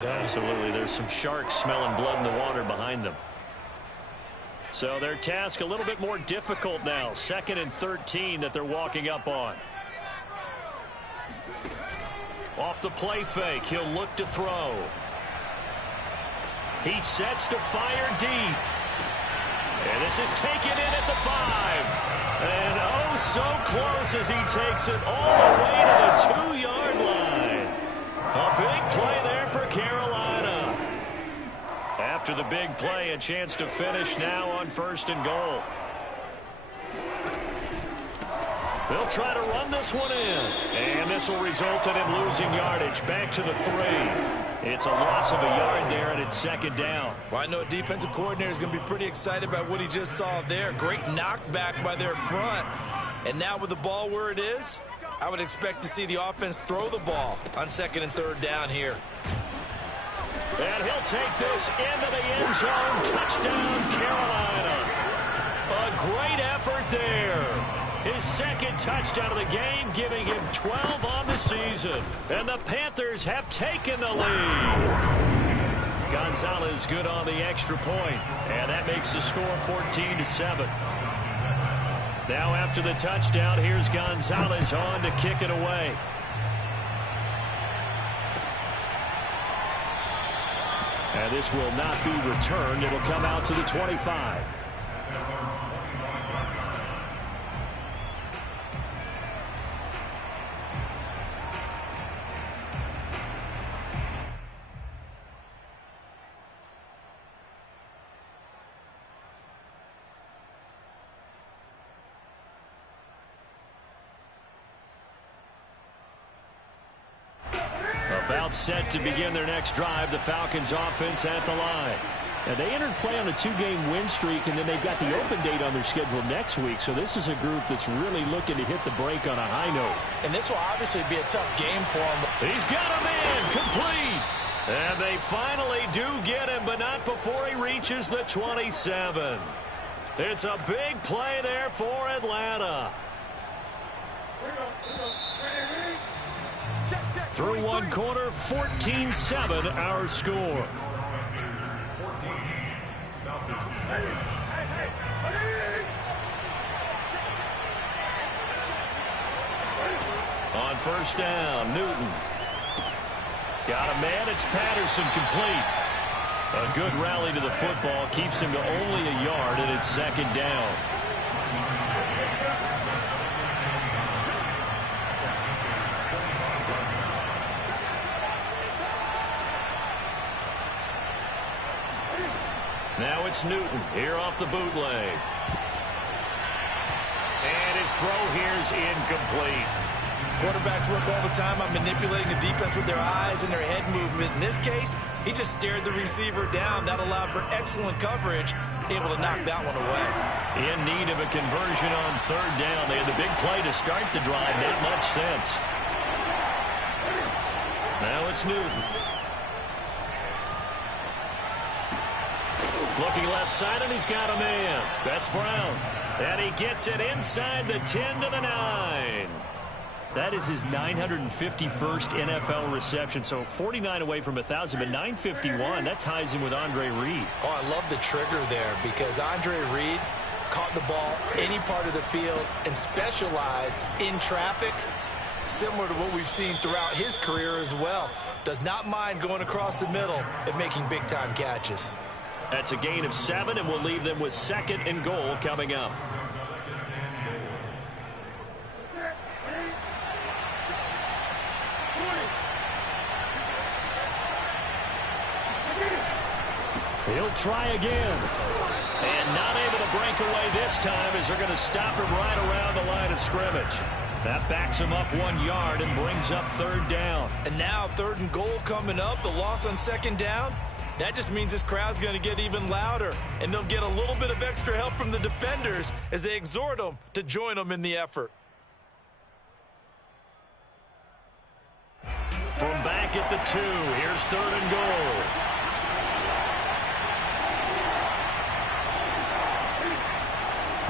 Absolutely. There's some sharks smelling blood in the water behind them. So their task a little bit more difficult now. 2nd and 13 that they're walking up on. Off the play fake, he'll look to throw. He sets to fire deep. And this is taken in at the 5. And oh, so close as he takes it all the way to the 2-yard line. A big play there for Carolina. After the big play, a chance to finish now on 1st and goal. They'll try to run this one in. And this will result in him losing yardage. Back to the 3. It's a loss of a yard there, and it's 2nd down. Well, I know a defensive coordinator is going to be pretty excited about what he just saw there. Great knockback by their front. And now with the ball where it is, I would expect to see the offense throw the ball on 2nd and 3rd down here. And he'll take this into the end zone. Touchdown, Carolina. A great effort there. His 2nd touchdown of the game, giving him 12 on the season. And the Panthers have taken the lead. Gonzalez good on the extra point. And that makes the score 14-7. Now after the touchdown, here's Gonzalez on to kick it away. And this will not be returned. It'll come out to the 25. About set to begin their next drive. The Falcons offense at the line. Now, they entered play on a 2-game win streak, and then they've got the open date on their schedule next week. So this is a group that's really looking to hit the break on a high note. And this will obviously be a tough game for him. He's got him in. Complete. And they finally do get him, but not before he reaches the 27. It's a big play there for Atlanta. Through one quarter, 14-7 our score. On 1st down, Newton. Got a man, it's Patterson, complete. A good rally to the football, keeps him to only a yard, and it's 2nd down. Now it's Newton here off the bootleg. And his throw here's incomplete. Quarterbacks work all the time on manipulating the defense with their eyes and their head movement. In this case, he just stared the receiver down. That allowed for excellent coverage, able to knock that one away. In need of a conversion on 3rd down. They had the big play to start the drive. Not much sense. Now it's Newton. Looking left side, and he's got a man. That's Brown. And he gets it inside the 10 to the 9. That is his 951st NFL reception. So 49 away from 1,000, but 951. That ties him with Andre Reed. Oh, I love the trigger there because Andre Reed caught the ball any part of the field and specialized in traffic, similar to what we've seen throughout his career as well. Does not mind going across the middle and making big-time catches. That's a gain of 7, and we'll leave them with 2nd and goal coming up. He'll try again. And not able to break away this time as they're going to stop him right around the line of scrimmage. That backs him up 1 yard and brings up 3rd down. And now 3rd and goal coming up. The loss on 2nd down. That just means this crowd's going to get even louder, and they'll get a little bit of extra help from the defenders as they exhort them to join them in the effort. From back at the 2, here's 3rd and goal.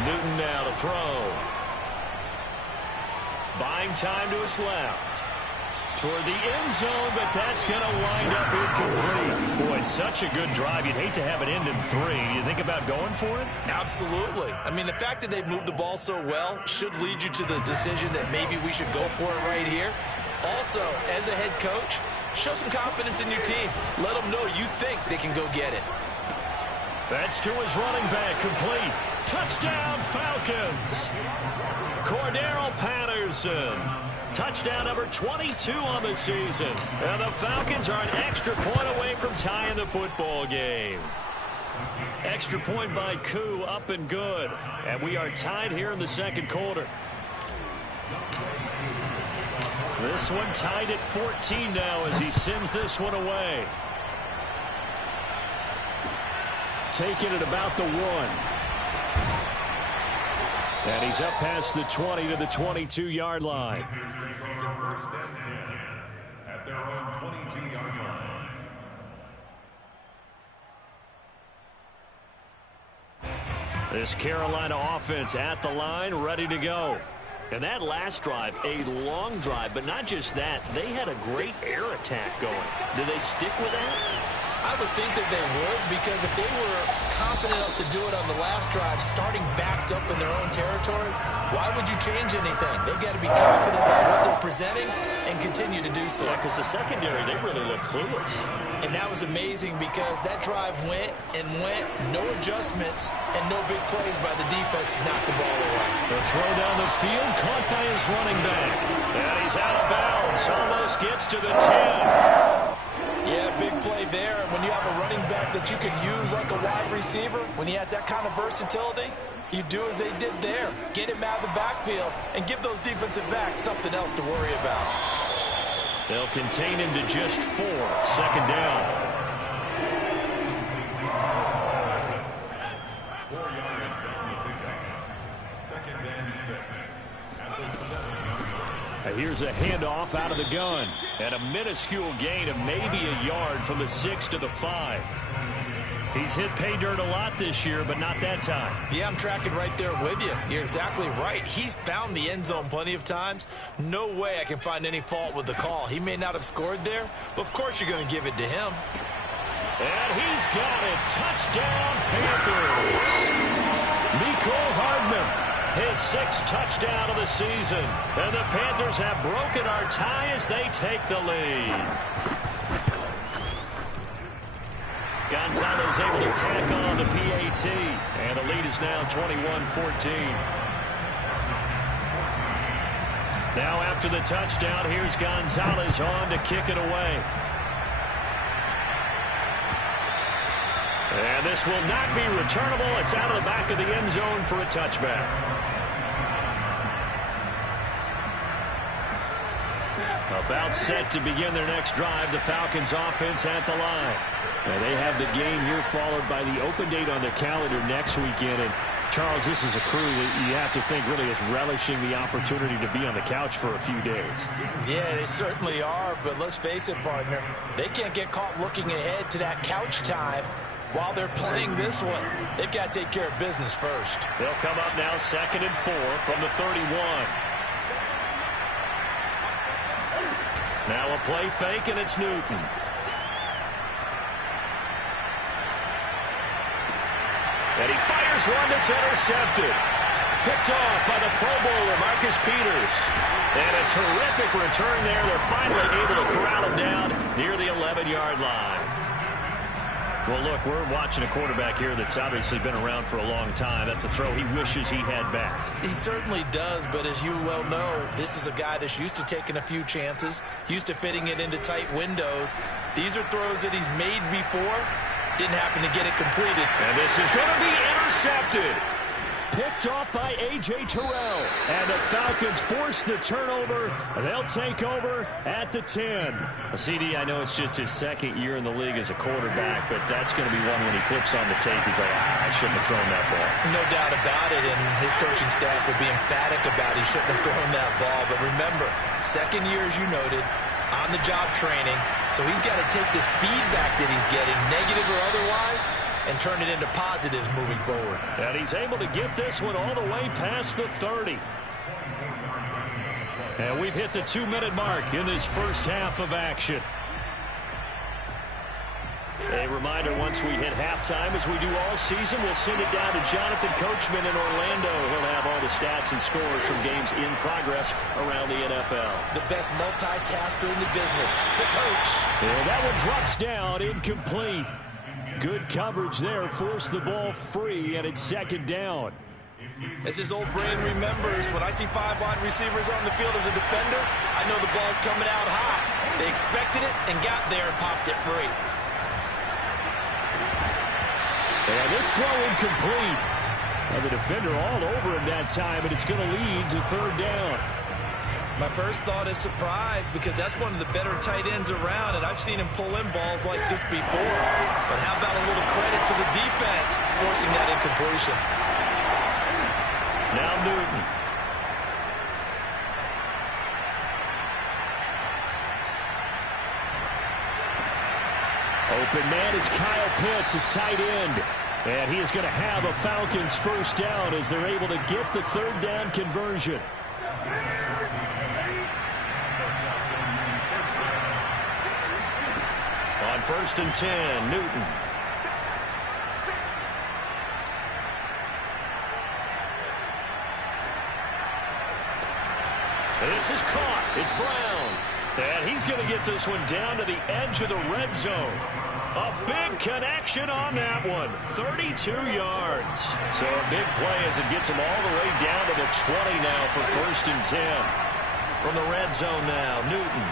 Newton now to throw. Buying time to his left. Toward the end zone, but that's going to wind up incomplete. Boy, such a good drive. You'd hate to have it end in 3. You think about going for it? Absolutely. I mean, the fact that they've moved the ball so well should lead you to the decision that maybe we should go for it right here. Also, as a head coach, show some confidence in your team. Let them know you think they can go get it. That's to his running back, complete. Touchdown, Falcons. Cordero Patterson. Touchdown number 22 on the season. And the Falcons are an extra point away from tying the football game. Extra point by Koo, up and good. And we are tied here in the second quarter. This one tied at 14 now as he sends this one away. Taking it about the 1. And he's up past the 20 to the 22-yard line. First and 10 at their own 22-yard line. This Carolina offense at the line, ready to go. And that last drive, a long drive, but not just that. They had a great air attack going. Do they stick with that? I would think that they would, because if they were confident enough to do it on the last drive, starting backed up in their own territory, why would you change anything? They've got to be confident about what they're presenting and continue to do so. Yeah, because the secondary, they really look clueless. And that was amazing because that drive went and went, no adjustments, and no big plays by the defense to knock the ball away. The throw down the field, caught by his running back. And he's out of bounds, almost gets to the 10. Yeah, big play there. And when you have a running back that you can use like a wide receiver, when he has that kind of versatility, you do as they did there. Get him out of the backfield and give those defensive backs something else to worry about. They'll contain him to just 4. Second down. 4 yards on the pickup. Second and 6 at the 7-yard line. Here's a handoff out of the gun. And a minuscule gain of maybe a yard from the 6 to the 5. He's hit pay dirt a lot this year, but not that time. Yeah, I'm tracking right there with you. You're exactly right. He's found the end zone plenty of times. No way I can find any fault with the call. He may not have scored there, but of course you're going to give it to him. And he's got it. Touchdown, Panthers. Mecole Hardman. His 6th touchdown of the season. And the Panthers have broken our tie as they take the lead. Gonzalez able to tack on the PAT. And the lead is now 21-14. Now after the touchdown, here's Gonzalez on to kick it away. And this will not be returnable. It's out of the back of the end zone for a touchback. About set to begin their next drive, the Falcons offense at the line. Now they have the game here followed by the open date on their calendar next weekend. And Charles, this is a crew that you have to think really is relishing the opportunity to be on the couch for a few days. Yeah, they certainly are, but let's face it, partner, they can't get caught looking ahead to that couch time while they're playing this one. They've got to take care of business first. They'll come up now 2nd and 4 from the 31. Now a play fake, and it's Newton. And he fires one that's intercepted. Picked off by the Pro Bowler, Marcus Peters. And a terrific return there. They're finally able to corral him down near the 11-yard line. Well, look, we're watching a quarterback here that's obviously been around for a long time. That's a throw he wishes he had back. He certainly does, but as you well know, this is a guy that's used to taking a few chances, used to fitting it into tight windows. These are throws that he's made before. Didn't happen to get it completed. And this is going to be intercepted. Picked off by A.J. Terrell. And the Falcons force the turnover. They'll take over at the 10. CD, I know it's just his 2nd year in the league as a quarterback, but that's going to be one when he flips on the tape. He's like, I shouldn't have thrown that ball. No doubt about it, and his coaching staff will be emphatic about he shouldn't have thrown that ball. But remember, 2nd year, as you noted, on-the-job training. So he's got to take this feedback that he's getting, negative or otherwise, and turn it into positives moving forward. And he's able to get this one all the way past the 30. And we've hit the 2-minute mark in this first half of action. A reminder, once we hit halftime, as we do all season, we'll send it down to Jonathan Coachman in Orlando. He'll have all the stats and scores from games in progress around the NFL. The best multitasker in the business, the coach. And that one drops down, incomplete. Good coverage there, forced the ball free, and it's second down. As his old brain remembers, when I see 5 wide receivers on the field as a defender, I know the ball's coming out high. They expected it and got there and popped it free. And this throw incomplete. And the defender all over him that time, and it's going to lead to third down. My first thought is surprise, because that's one of the better tight ends around, and I've seen him pull in balls like this before. But how about a little credit to the defense forcing that incompletion? Now Newton. Open man is Kyle Pitts, his tight end. And he is going to have a Falcons first down as they're able to get the third down conversion. On 1st and 10, Newton. This is caught. It's Brown. And he's going to get this one down to the edge of the red zone. A big connection on that one. 32 yards. So a big play as it gets him all the way down to the 20 now for 1st and 10. From the red zone now, Newton.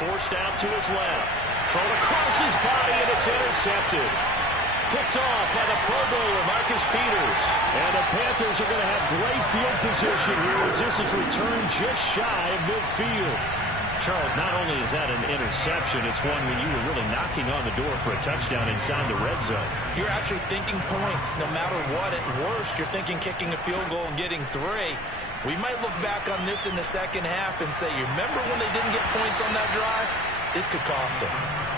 Forced out to his left. Thrown across his body, and it's intercepted. Picked off by the Pro Bowler, Marcus Peters. And the Panthers are going to have great field position here as this is returned just shy of midfield. Charles, not only is that an interception, it's one when you were really knocking on the door for a touchdown inside the red zone. You're actually thinking points no matter what. At worst, you're thinking kicking a field goal and getting 3. We might look back on this in the second half and say, you remember when they didn't get points on that drive? This could cost them.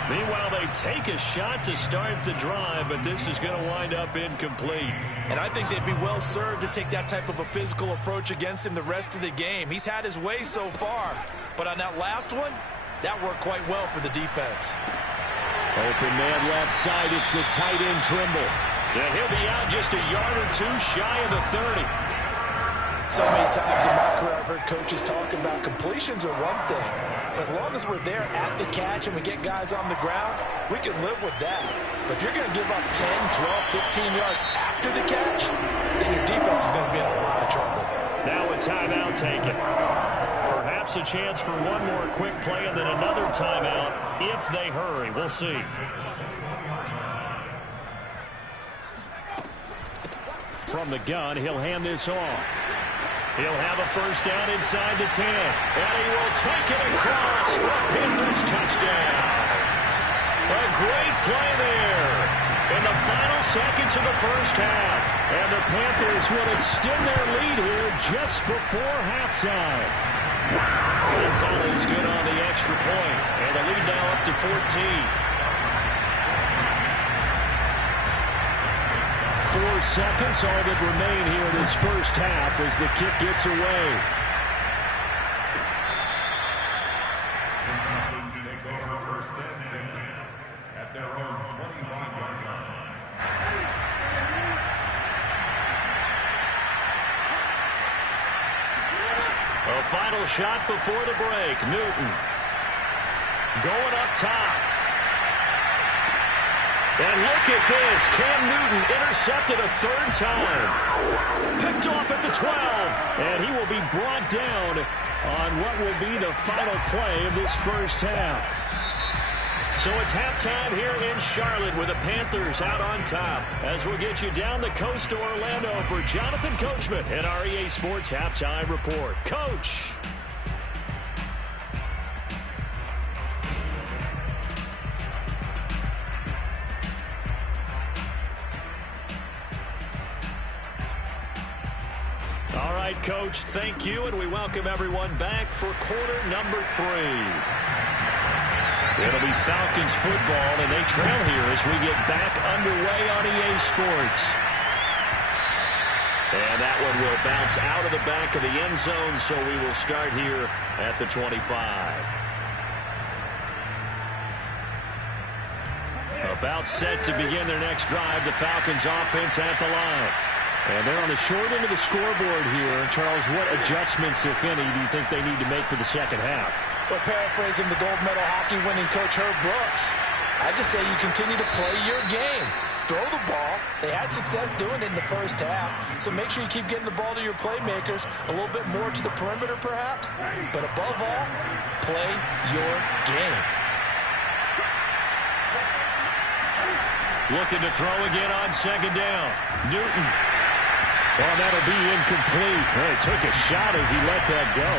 Meanwhile, they take a shot to start the drive, but this is going to wind up incomplete. And I think they'd be well served to take that type of a physical approach against him the rest of the game. He's had his way so far, but on that last one, that worked quite well for the defense. Open man left side, it's the tight end Trimble. And he'll be out just a yard or 2 shy of the 30. So many times in my career I've heard coaches talk about completions are one thing. But as long as we're there at the catch and we get guys on the ground, we can live with that. But if you're going to give up 10, 12, 15 yards after the catch, then your defense is going to be in a lot of trouble. Now a timeout taken. Perhaps a chance for one more quick play and then another timeout if they hurry. We'll see. From the gun, he'll hand this off. He'll have a first down inside the 10. And he will take it across for a Panthers touchdown. A great play there in the final seconds of the first half. And the Panthers will extend their lead here just before halftime. Gonzalez good on the extra point. And the lead now up to 14. 4 seconds, all that remain here in this first half as the kick gets away. Take over 1st and 10 at their own 25-yard line. A final shot before the break. Newton going up top. And look at this. Cam Newton intercepted a 3rd time. Picked off at the 12. And he will be brought down on what will be the final play of this first half. So it's halftime here in Charlotte with the Panthers out on top. As we'll get you down the coast to Orlando for Jonathan Coachman at our EA Sports Halftime Report. Coach. All right, Coach, thank you, and we welcome everyone back for quarter number 3. It'll be Falcons football, and they trail here as we get back underway on EA Sports. And that one will bounce out of the back of the end zone, so we will start here at the 25. About set to begin their next drive, the Falcons offense at the line. And they're on the short end of the scoreboard here. Charles, what adjustments, if any, do you think they need to make for the second half? Well, paraphrasing the gold medal hockey winning coach Herb Brooks, I just say you continue to play your game. Throw the ball. They had success doing it in the first half, so make sure you keep getting the ball to your playmakers, a little bit more to the perimeter perhaps, but above all, play your game. Looking to throw again on second down. Newton. Oh, that'll be incomplete. Well, he took a shot as he let that go.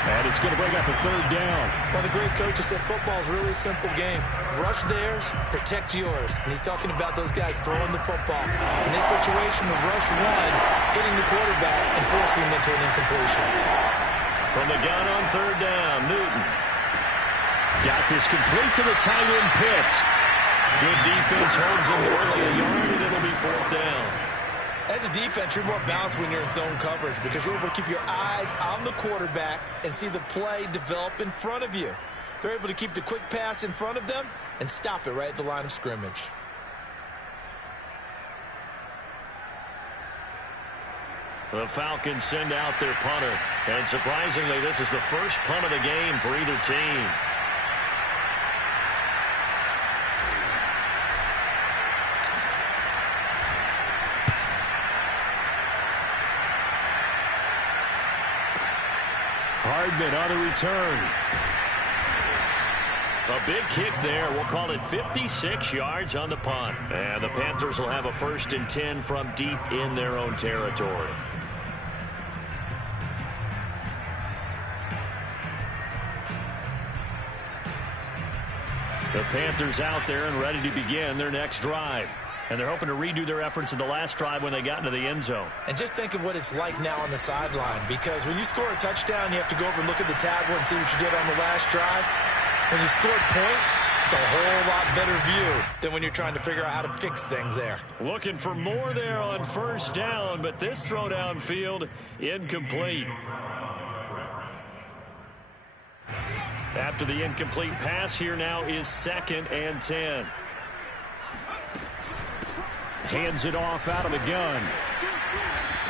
And it's going to bring up a third down. Well, the great coach has said football is really a simple game. Rush theirs, protect yours. And he's talking about those guys throwing the football. In this situation, the rush one, hitting the quarterback and forcing him into an incompletion. From the gun on third down, Newton. Got this complete to the tight end Pitts. Good defense holds him early a yard, and it'll be fourth down. As a defense, you're more balanced when you're in zone coverage because you're able to keep your eyes on the quarterback and see the play develop in front of you. They're able to keep the quick pass in front of them and stop it right at the line of scrimmage. The Falcons send out their punter. And surprisingly, this is the first punt of the game for either team. Hardman on the return. A big kick there. We'll call it 56 yards on the punt. And the Panthers will have a 1st and 10 from deep in their own territory. The Panthers out there and ready to begin their next drive. And they're hoping to redo their efforts in the last drive when they got into the end zone. And just think of what it's like now on the sideline, because when you score a touchdown, you have to go over and look at the tablet and see what you did on the last drive. When you scored points, it's a whole lot better view than when you're trying to figure out how to fix things there. Looking for more there on first down, but this throw downfield incomplete. After the incomplete pass, here now is 2nd and 10. Hands it off out of the gun.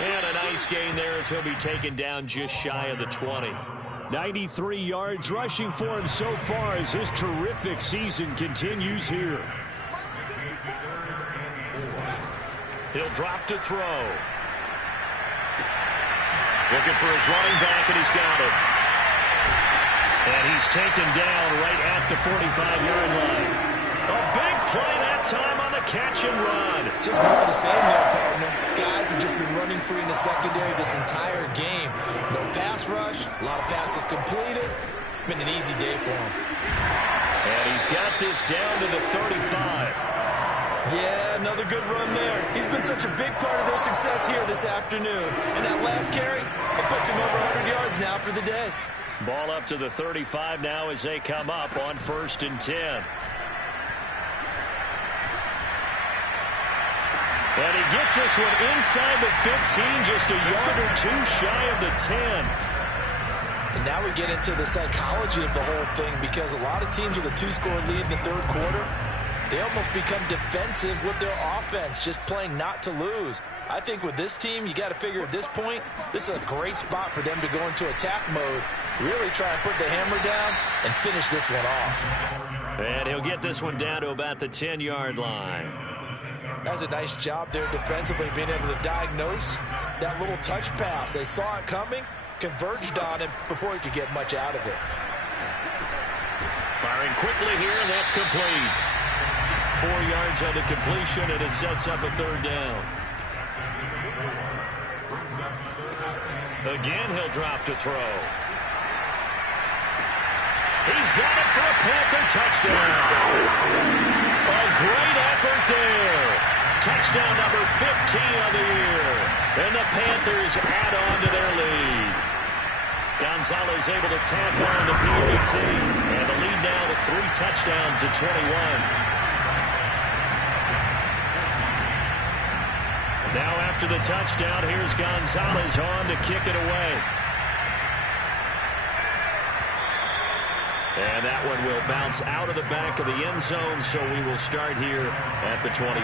And a nice gain there as he'll be taken down just shy of the 20. 93 yards rushing for him so far as his terrific season continues here. He'll drop to throw. Looking for his running back, and he's got it. And he's taken down right at the 45-yard line. A big play that time on the catch and run. Just more of the same there, partner. Guys have just been running free in the secondary this entire game. No pass rush, a lot of passes completed. Been an easy day for him. And he's got this down to the 35. Yeah, another good run there. He's been such a big part of their success here this afternoon. And that last carry, it puts him over 100 yards now for the day. Ball up to the 35 now as they come up on 1st and 10. And he gets this one inside the 15, just a yard or two shy of the 10. And now we get into the psychology of the whole thing, because a lot of teams with a 2-score lead in the third quarter, they almost become defensive with their offense, just playing not to lose. I think with this team, you got to figure at this point, this is a great spot for them to go into attack mode, really try and put the hammer down and finish this one off. And he'll get this one down to about the 10-yard line. That's a nice job there defensively, being able to diagnose that little touch pass. They saw it coming, converged on it before he could get much out of it. Firing quickly here, and that's complete. 4 yards on the completion, and it sets up a third down. Again, he'll drop to throw. He's got it for a Panther touchdown. A great effort there. Touchdown number 15 on the year. And the Panthers add on to their lead. Gonzalez able to tack on the PAT. And the lead now to 3 touchdowns at 21. Now after the touchdown, here's Gonzalez on to kick it away. And that one will bounce out of the back of the end zone, so we will start here at the 25.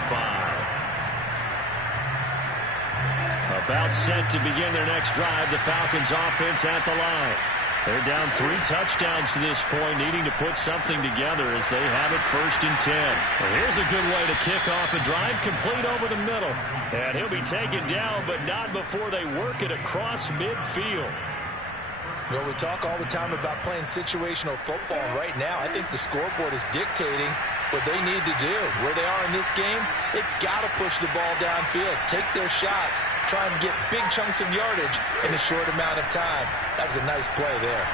About set to begin their next drive, the Falcons offense at the line. They're down 3 touchdowns to this point, needing to put something together as they have it 1st and 10. Well, here's a good way to kick off a drive, complete over the middle. And he'll be taken down, but not before they work it across midfield. Well, we talk all the time about playing situational football. Right now, I think the scoreboard is dictating what they need to do. Where they are in this game, they've got to push the ball downfield, take their shots, try and get big chunks of yardage in a short amount of time. That was a nice play there.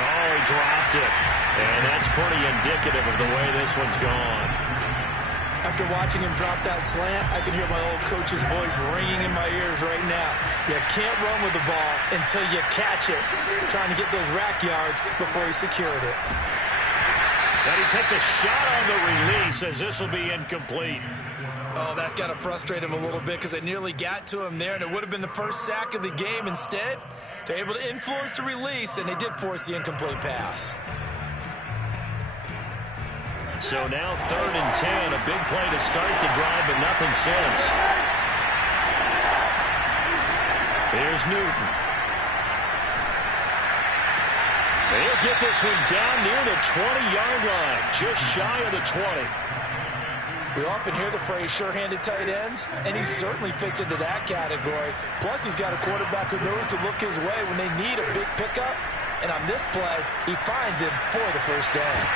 Oh, he dropped it. And that's pretty indicative of the way this one's gone. After watching him drop that slant, I can hear my old coach's voice ringing in my ears right now. You can't run with the ball until you catch it. Trying to get those rack yards before he secured it. And he takes a shot on the release as this will be incomplete. Oh, that's got to frustrate him a little bit because they nearly got to him there, and it would have been the first sack of the game. Instead, they're able to influence the release, and they did force the incomplete pass. So now 3rd and 10, a big play to start the drive, but nothing since. Here's Newton. They'll get this one down near the 20-yard line, just shy of the 20. We often hear the phrase sure-handed tight ends, and he certainly fits into that category. Plus, he's got a quarterback who knows to look his way when they need a big pickup. And on this play, he finds him for the first down.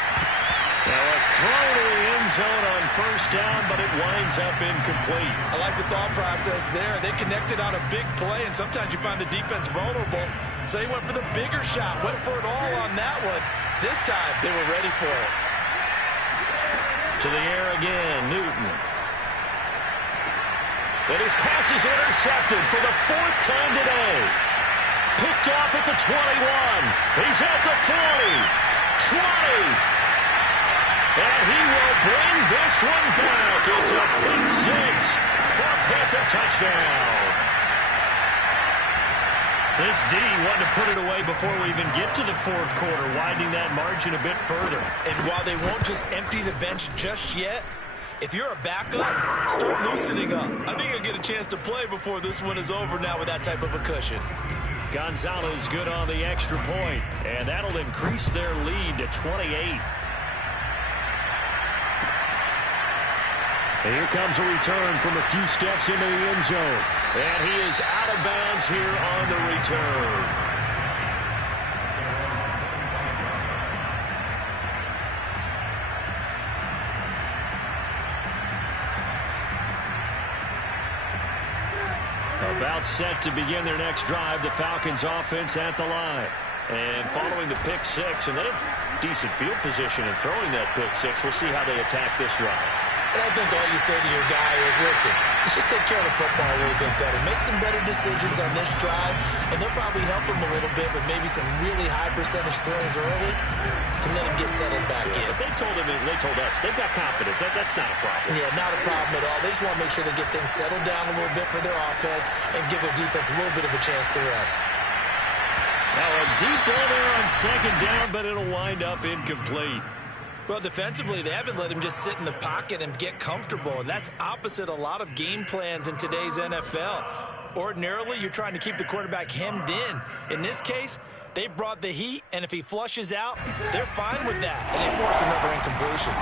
Now a throw to the end zone on 1st down, but it winds up incomplete. I like the thought process there. They connected on a big play, and sometimes you find the defense vulnerable. So they went for the bigger shot, went for it all on that one. This time, they were ready for it. To the air again, Newton. And his pass is intercepted for the 4th time today. Picked off at the 21. He's at the 40. 20. And he will bring this one back. It's a pick 6 for a Panther touchdown. This D wanted to put it away before we even get to the 4th quarter, widening that margin a bit further. And while they won't just empty the bench just yet, if you're a backup, start loosening up. I think you'll get a chance to play before this one is over now with that type of a cushion. Gonzalez good on the extra point, and that'll increase their lead to 28. And here comes a return from a few steps into the end zone. And he is out of bounds here on the return. About set to begin their next drive, the Falcons offense at the line. And following the pick 6, and they have decent field position in throwing that pick 6. We'll see how they attack this drive. And I think all you say to your guy is, listen, let's just take care of the football a little bit better. Make some better decisions on this drive, and they'll probably help him a little bit with maybe some really high percentage throws early to let him get settled back in. But they told us, they've got confidence. That's not a problem. Yeah, not a problem at all. They just want to make sure they get things settled down a little bit for their offense and give their defense a little bit of a chance to rest. Now a deep ball there on 2nd down, but it'll wind up incomplete. Well, defensively, they haven't let him just sit in the pocket and get comfortable, and that's opposite a lot of game plans in today's NFL. Ordinarily, you're trying to keep the quarterback hemmed in. In this case, they brought the heat, and if he flushes out, they're fine with that, and they force another incompletion.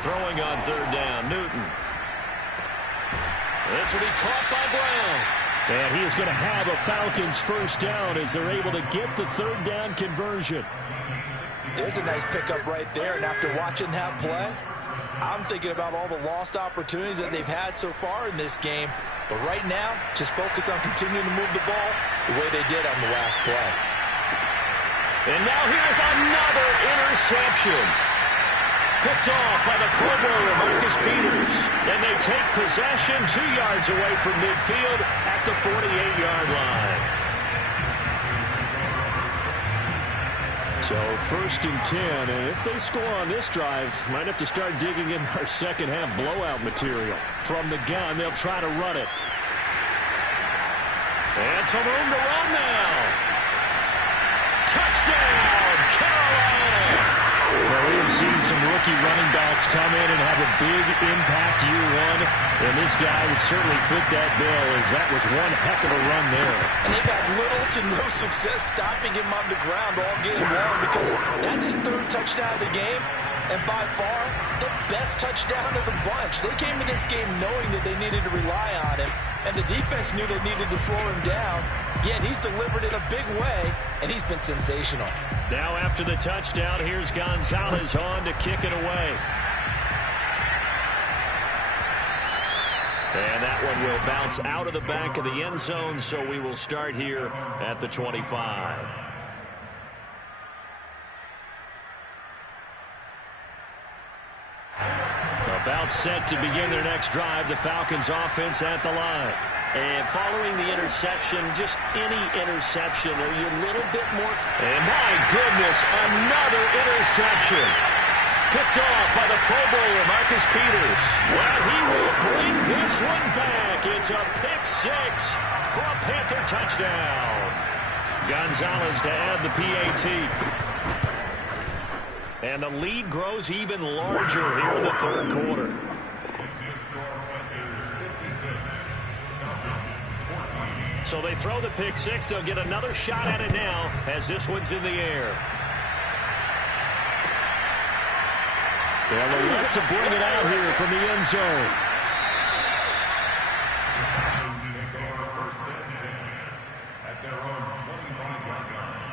Throwing on 3rd down, Newton. This will be caught by Brown. And he is going to have a Falcons 1st down as they're able to get the 3rd down conversion. There's a nice pickup right there, and after watching that play, I'm thinking about all the lost opportunities that they've had so far in this game. But right now, just focus on continuing to move the ball the way they did on the last play. And now here's another interception. Picked off by the Pro Bowler, Marcus Peters. And they take possession 2 yards away from midfield at the 48-yard line. So 1st and 10, and if they score on this drive, might have to start digging in our second half blowout material. From the gun, they'll try to run it. And some room to run now. Touchdown, Carolina! Well, we have seen some rookie running backs come in and have a big impact year one, and this guy would certainly fit that bill, as that was one heck of a run there. And they've had little to no success stopping him on the ground all game long, because that's his 3rd touchdown of the game, and by far the best touchdown of the bunch. They came in this game knowing that they needed to rely on him, and the defense knew they needed to slow him down, yet he's delivered in a big way, and he's been sensational. Now after the touchdown, here's Gonzalez on to kick it away. And that one will bounce out of the back of the end zone, so we will start here at the 25. About set to begin their next drive, the Falcons offense at the line. And following the interception, just any interception, are you a little bit more... And my goodness, another interception. Picked off by the Pro Bowler, Marcus Peters. Well, he will bring this one back. It's a pick 6 for a Panther touchdown. Gonzalez to add the PAT. And the lead grows even larger here in the 3rd quarter. So they throw the pick 6. They'll get another shot at it now as this one's in the air. They'll elect to bring it out here from the end zone. At their own 25-yard line.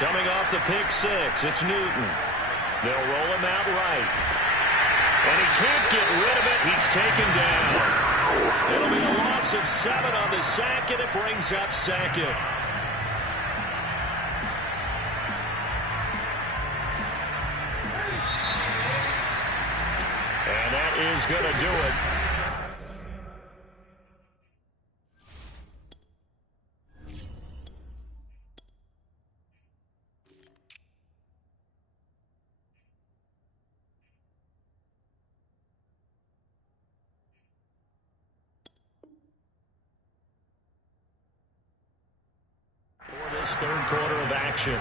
Coming off the pick 6, it's Newton. They'll roll him out right. And he can't get rid of it. He's taken down. It'll be a loss of 7 on the sack, and it brings up 2nd. And that is going to do it. This 3rd quarter of action.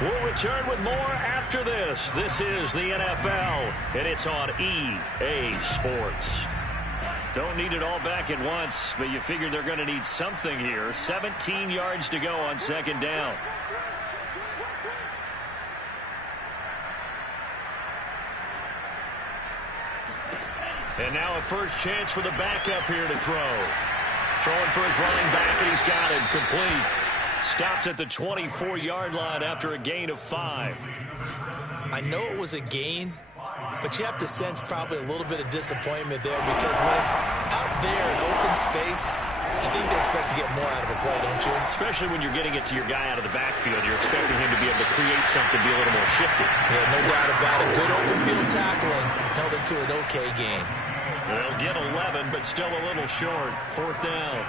We'll return with more after this. This is the NFL, and it's on EA Sports. Don't need it all back at once, but you figure they're going to need something here. 17 yards to go on 2nd down. And now a first chance for the backup here to throw. Throwing for his running back, and he's got it complete. Stopped at the 24-yard line after a gain of 5. I know it was a gain, but you have to sense probably a little bit of disappointment there, because when it's out there in open space, I think they expect to get more out of a play, don't you? Especially when you're getting it to your guy out of the backfield. You're expecting him to be able to create something, be a little more shifty. Yeah, no doubt about it. Good open field tackling held it to an okay gain. They'll get 11, but still a little short. 4th down.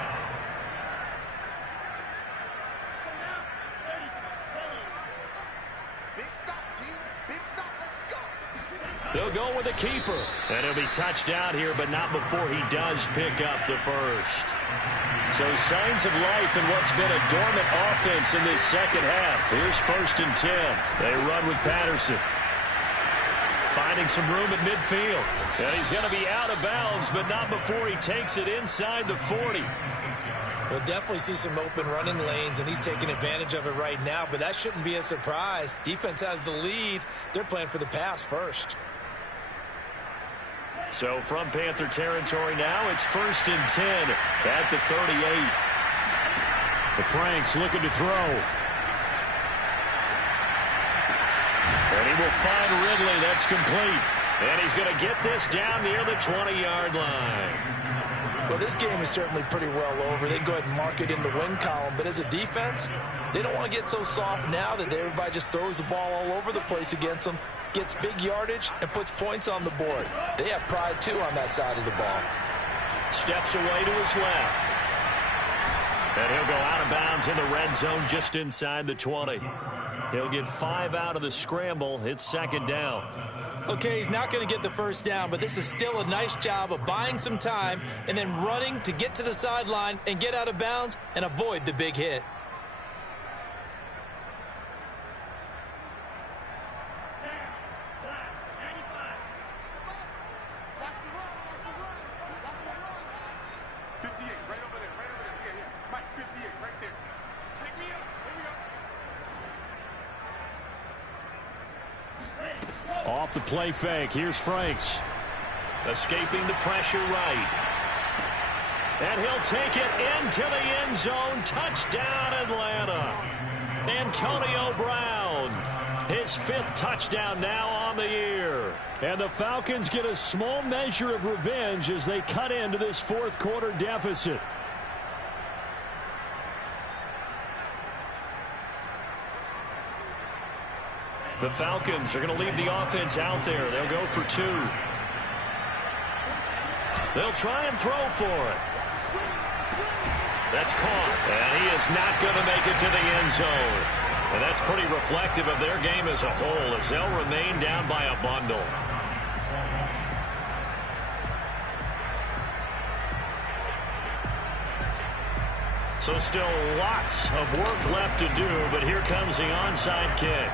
They'll go with a keeper. And he'll be touched out here, but not before he does pick up the first. So signs of life in what's been a dormant offense in this 2nd half. Here's 1st and 10. They run with Patterson. Finding some room at midfield. And he's going to be out of bounds, but not before he takes it inside the 40. We'll definitely see some open running lanes, and he's taking advantage of it right now, but that shouldn't be a surprise. Defense has the lead. They're playing for the pass first. So from Panther territory now, it's 1st and 10 at the 38. The Franks looking to throw. And he will find Ridley. That's complete. And he's going to get this down near the 20-yard line. Well, this game is certainly pretty well over. They go ahead and mark it in the win column. But as a defense, they don't want to get so soft now that everybody just throws the ball all over the place against them, gets big yardage, and puts points on the board. They have pride, too, on that side of the ball. Steps away to his left. And he'll go out of bounds in the red zone just inside the 20. He'll get 5 out of the scramble. It's second down. Okay, he's not going to get the first down, but this is still a nice job of buying some time and then running to get to the sideline and get out of bounds and avoid the big hit. Off the play fake. Here's Franks. Escaping the pressure right. And he'll take it into the end zone. Touchdown, Atlanta. Antonio Brown. His 5th touchdown now on the year. And the Falcons get a small measure of revenge as they cut into this 4th quarter deficit. The Falcons are going to leave the offense out there. They'll go for 2. They'll try and throw for it. That's caught. And he is not going to make it to the end zone. And that's pretty reflective of their game as a whole as they'll remain down by a bundle. So still lots of work left to do, but here comes the onside kick.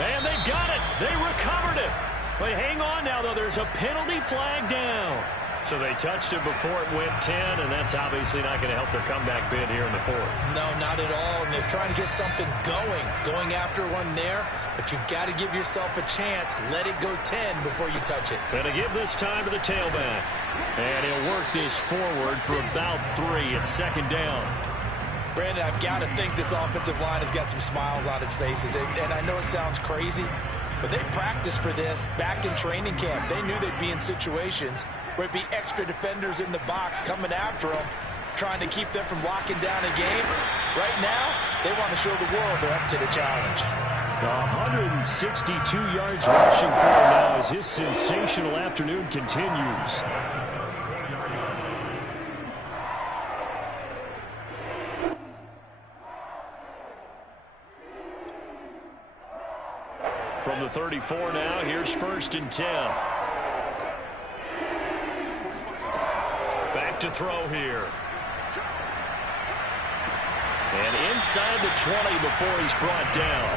And they got it. They recovered it. But hang on now, though. There's a penalty flag down. So they touched it before it went 10, and that's obviously not going to help their comeback bid here in the 4th. No, not at all. And they're trying to get something going after one there. But you've got to give yourself a chance. Let it go 10 before you touch it. Going to give this time to the tailback. And he'll work this forward for about 3 at second down. Brandon, I've got to think this offensive line has got some smiles on its faces. And I know it sounds crazy, but they practiced for this back in training camp. They knew they'd be in situations where it'd be extra defenders in the box coming after them, trying to keep them from locking down a game. Right now, they want to show the world they're up to the challenge. 162 yards rushing for him now as his sensational afternoon continues. From the 34 now, here's 1st and 10. Back to throw here. And inside the 20 before he's brought down.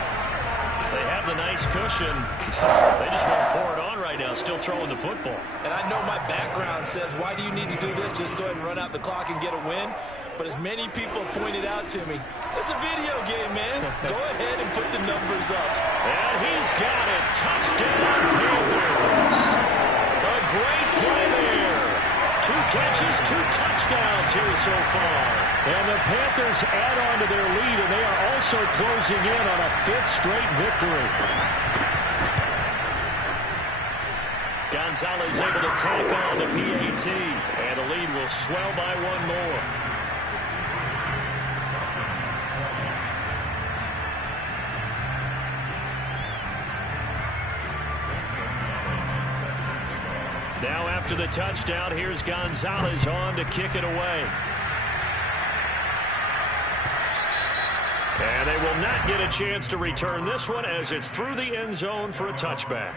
They have the nice cushion. They just want to pour it on right now, still throwing the football. And I know my background says, why do you need to do this? Just go ahead and run out the clock and get a win. But as many people have pointed out to me, it's a video game, man. Go ahead and put the numbers up. And he's got it. Touchdown, Panthers. A great play there. 2 catches, 2 touchdowns here so far. And the Panthers add on to their lead, and they are also closing in on a 5th straight victory. Gonzalez able to tack on the PAT, and the lead will swell by 1 more. Now after the touchdown, here's Gonzalez on to kick it away. And they will not get a chance to return this one as it's through the end zone for a touchback.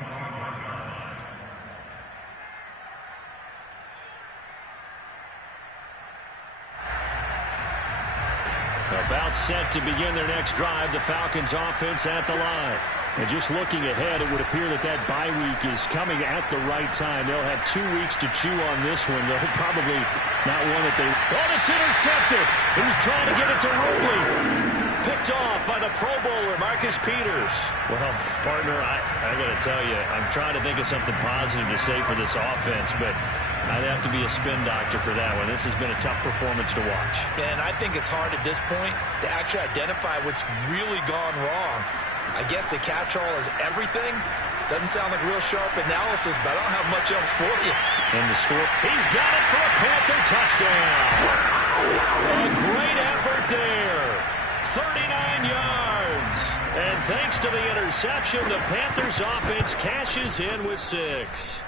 About set to begin their next drive, the Falcons offense at the line. And just looking ahead, it would appear that that bye week is coming at the right time. They'll have 2 weeks to chew on this one. They'll probably not one that they... Oh, it's intercepted. He was trying to get it to Robley. Picked off by the Pro Bowler, Marcus Peters. Well, partner, I got to tell you, I'm trying to think of something positive to say for this offense, but I'd have to be a spin doctor for that one. This has been a tough performance to watch. And I think it's hard at this point to actually identify what's really gone wrong. I guess the catch-all is everything, Doesn't sound like real sharp analysis, but I don't have much else for you. And the score, he's got it for a Panther touchdown. A great effort there. 39 yards. And thanks to the interception, the Panthers offense cashes in with 6.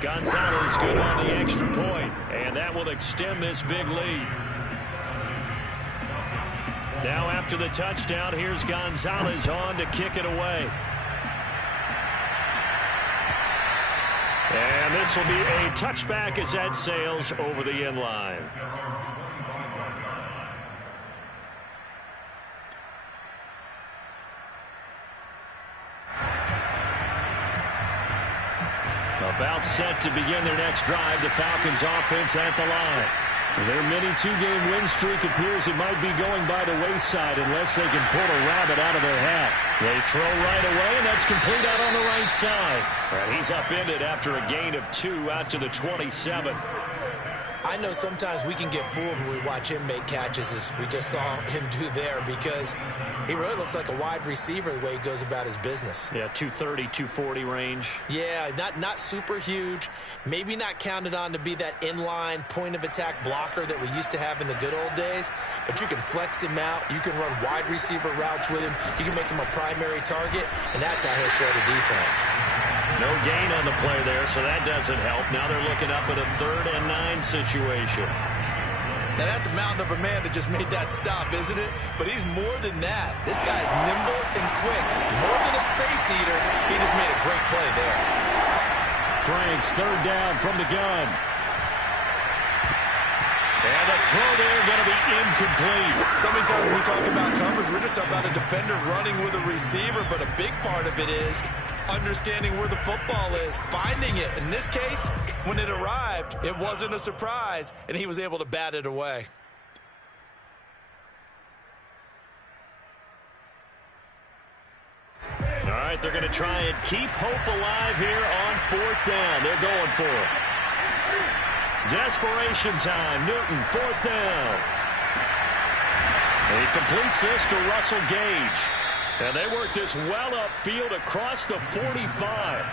Gonzalez good on the extra point, and that will extend this big lead. Now after the touchdown, here's Gonzalez on to kick it away. And this will be a touchback as that sails over the end line. About set to begin their next drive, the Falcons offense at the line. Their mini 2-game win streak appears it might be going by the wayside unless they can pull a rabbit out of their hat. They throw right away, and that's complete out on the right side. And he's upended after a gain of 2 out to the 27. I know sometimes we can get fooled when we watch him make catches, as we just saw him do there, because he really looks like a wide receiver the way he goes about his business. Yeah, 230, 240 range. Yeah, not super huge. Maybe not counted on to be that inline point-of-attack blocker that we used to have in the good old days, but you can flex him out. You can run wide receiver routes with him. You can make him a primary target, and that's how he'll show the defense. No gain on the play there, so that doesn't help. Now they're looking up at a 3rd and 9 situation. Now that's a mountain of a man that just made that stop, isn't it? But he's more than that. This guy's nimble and quick. More than a space eater, he just made a great play there. Franks, 3rd down from the gun. And the throw there going to be incomplete. So many times when we talk about coverage, we're just about a defender running with a receiver, but a big part of it is understanding where the football is, finding it. In this case, when it arrived, it wasn't a surprise, and he was able to bat it away. All right, they're going to try and keep hope alive here on 4th down. They're going for it. Desperation time. Newton, 4th down. And he completes this to Russell Gage. And they work this well upfield across the 45.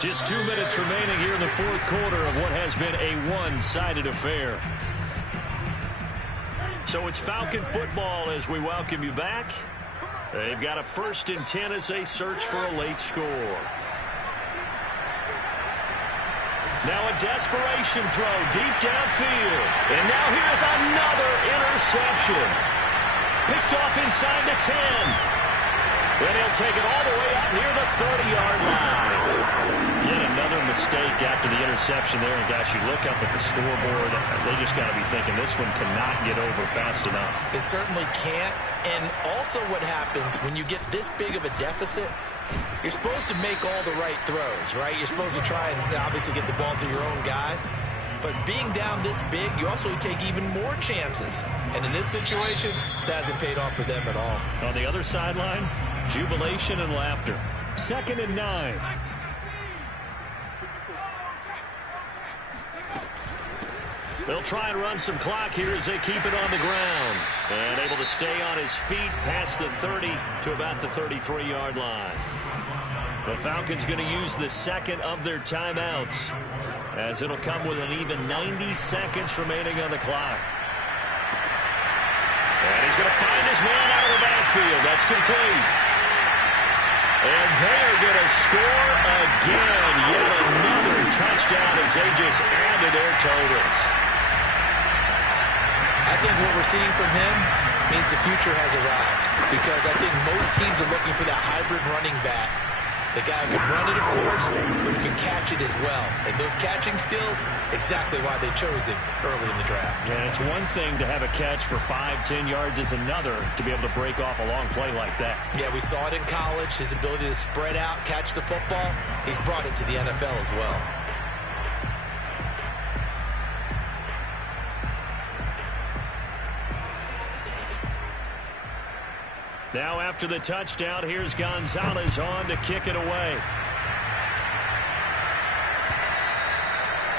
Just 2 minutes remaining here in the 4th quarter of what has been a one-sided affair. So it's Falcon football as we welcome you back. They've got a 1st and 10 as they search for a late score. Now a desperation throw deep downfield. And now here's another interception. Picked off inside the 10. Then he'll take it all the way up near the 30-yard line. Yet another mistake after the interception there. And, gosh, you look up at the scoreboard, they just got to be thinking this one cannot get over fast enough. It certainly can't. And also what happens when you get this big of a deficit, you're supposed to make all the right throws, right? You're supposed to try and obviously get the ball to your own guys. But being down this big, you also take even more chances. And in this situation, that hasn't paid off for them at all. On the other sideline, jubilation and laughter. 2nd and 9. They'll try and run some clock here as they keep it on the ground. And able to stay on his feet past the 30 to about the 33-yard line. The Falcons going to use the 2nd of their timeouts, as it'll come with an even 90 seconds remaining on the clock. And he's going to find his man out of the backfield. That's complete. And they're going to score again. Yet another touchdown as they just add to their totals. I think what we're seeing from him means the future has arrived, because I think most teams are looking for that hybrid running back. The guy who can run it, of course, but who can catch it as well. And those catching skills, exactly why they chose him early in the draft. And it's one thing to have a catch for 5-10 yards. It's another to be able to break off a long play like that. Yeah, we saw it in college, his ability to spread out, catch the football. He's brought it to the NFL as well. Now after the touchdown, here's Gonzalez on to kick it away.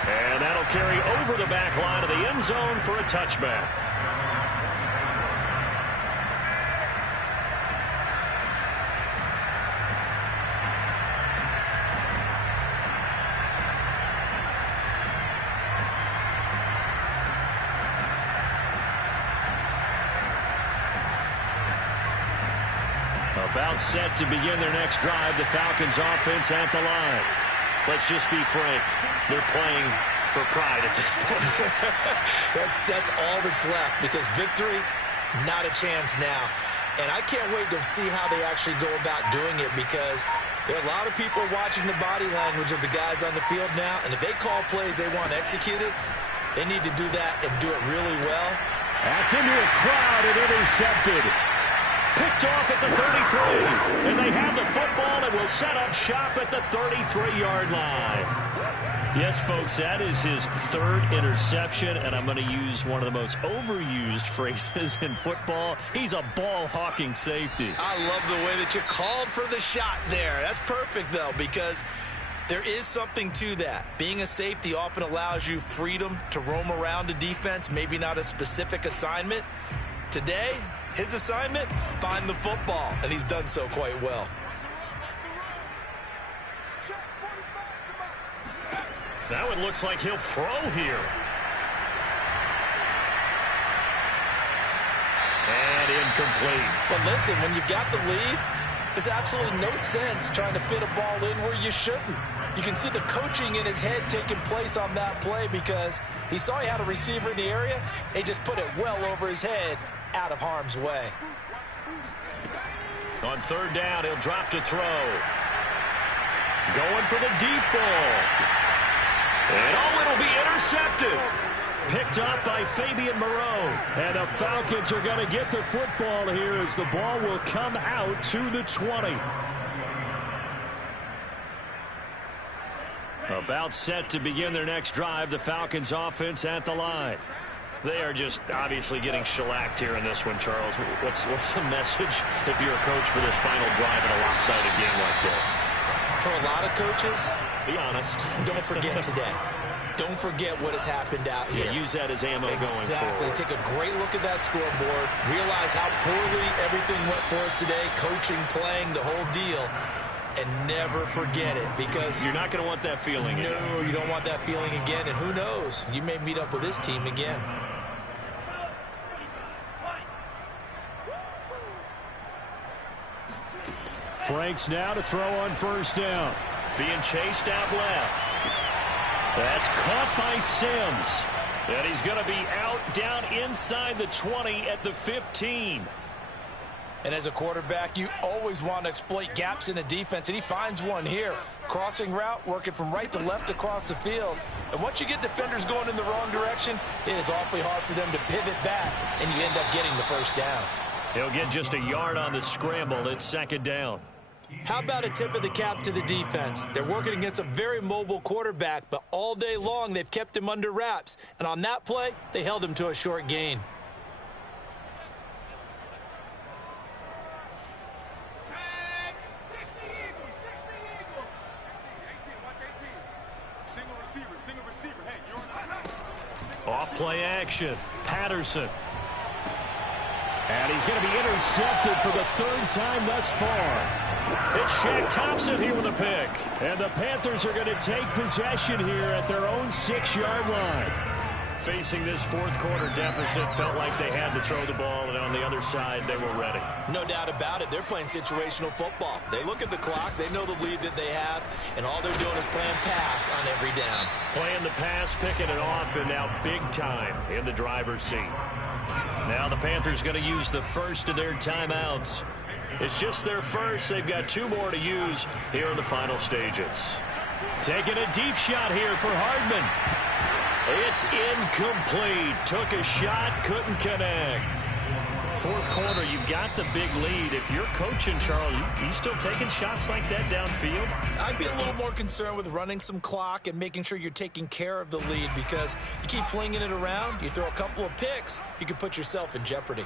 And that'll carry over the back line of the end zone for a touchback. About set to begin their next drive. The Falcons offense at the line. Let's just be frank. They're playing for pride at this point. That's all that's left, because victory, not a chance now. And I can't wait to see how they actually go about doing it, because there are a lot of people watching the body language of the guys on the field now, and if they call plays they want executed, they need to do that and do it really well. That's into a crowd and intercepted. Picked off at the 33. And they have the football and will set up shop at the 33-yard line. Yes, folks, that is his third interception, and I'm going to use one of the most overused phrases in football. He's a ball-hawking safety. I love the way that you called for the shot there. That's perfect, though, because there is something to that. Being a safety often allows you freedom to roam around a defense, maybe not a specific assignment. Today, his assignment, find the football, and he's done so quite well. That one looks like he'll throw here. And incomplete. But listen, when you've got the lead, there's absolutely no sense trying to fit a ball in where you shouldn't. You can see the coaching in his head taking place on that play, because he saw he had a receiver in the area. He just put it well over his head, out of harm's way. On third down, he'll drop to throw. Going for the deep ball. And it'll be intercepted. Picked up by Fabian Moreau. And the Falcons are going to get the football here as the ball will come out to the 20. About set to begin their next drive. The Falcons offense at the line. They are just obviously getting shellacked here in this one, Charles. What's the message if you're a coach for this final drive in a lopsided game like this? For a lot of coaches, be honest. Don't forget today. Don't forget what has happened out here. Yeah, use that as ammo going forward. Exactly. Take a great look at that scoreboard. Realize how poorly everything went for us today. Coaching, playing, the whole deal. And never forget it, because you're not going to want that feeling again. No, you don't want that feeling again. And who knows? You may meet up with this team again. Franks now to throw on first down. Being chased out left. That's caught by Sims. And he's going to be out down inside the 20 at the 15. And as a quarterback, you always want to exploit gaps in a defense, and he finds one here. Crossing route, working from right to left across the field. And once you get defenders going in the wrong direction, it is awfully hard for them to pivot back, and you end up getting the first down. He'll get just a yard on the scramble. It's second down. How about a tip of the cap to the defense? They're working against a very mobile quarterback, but all day long they've kept him under wraps. And on that play, they held him to a short gain. Off play action. Patterson. And he's going to be intercepted for the third time thus far. It's Shaq Thompson here with a pick. And the Panthers are going to take possession here at their own 6-yard line. Facing this fourth quarter deficit, felt like they had to throw the ball, and on the other side, they were ready. No doubt about it. They're playing situational football. They look at the clock, they know the lead that they have, and all they're doing is playing pass on every down. Playing the pass, picking it off, and now big time in the driver's seat. Now the Panthers going to use the first of their timeouts. It's just their first. They've got 2 more to use here in the final stages. Taking a deep shot here for Hardman. It's incomplete. Took a shot, couldn't connect. Fourth quarter, you've got the big lead. If you're coaching, Charles, you still taking shots like that downfield? I'd be a little more concerned with running some clock and making sure you're taking care of the lead, because you keep flinging it around, you throw a couple of picks, you can put yourself in jeopardy.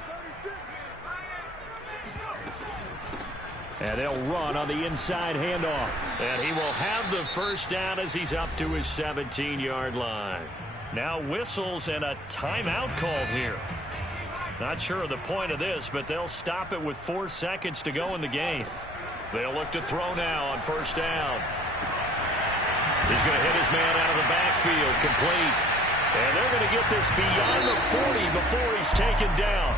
And they'll run on the inside handoff. And he will have the first down as he's up to his 17-yard line. Now whistles and a timeout called here. Not sure of the point of this, but they'll stop it with 4 seconds to go in the game. They'll look to throw now on first down. He's going to hit his man out of the backfield, complete. And they're going to get this beyond the 40 before he's taken down.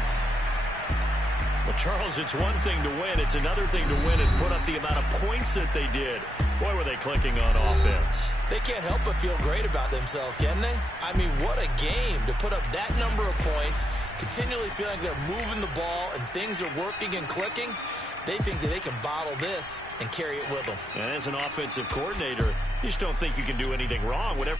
Well, Charles, it's one thing to win. It's another thing to win and put up the amount of points that they did. Boy, were they clicking on offense. They can't help but feel great about themselves, can they? I mean, what a game to put up that number of points, continually feel like they're moving the ball and things are working and clicking. They think that they can bottle this and carry it with them. And as an offensive coordinator, you just don't think you can do anything wrong. Whatever.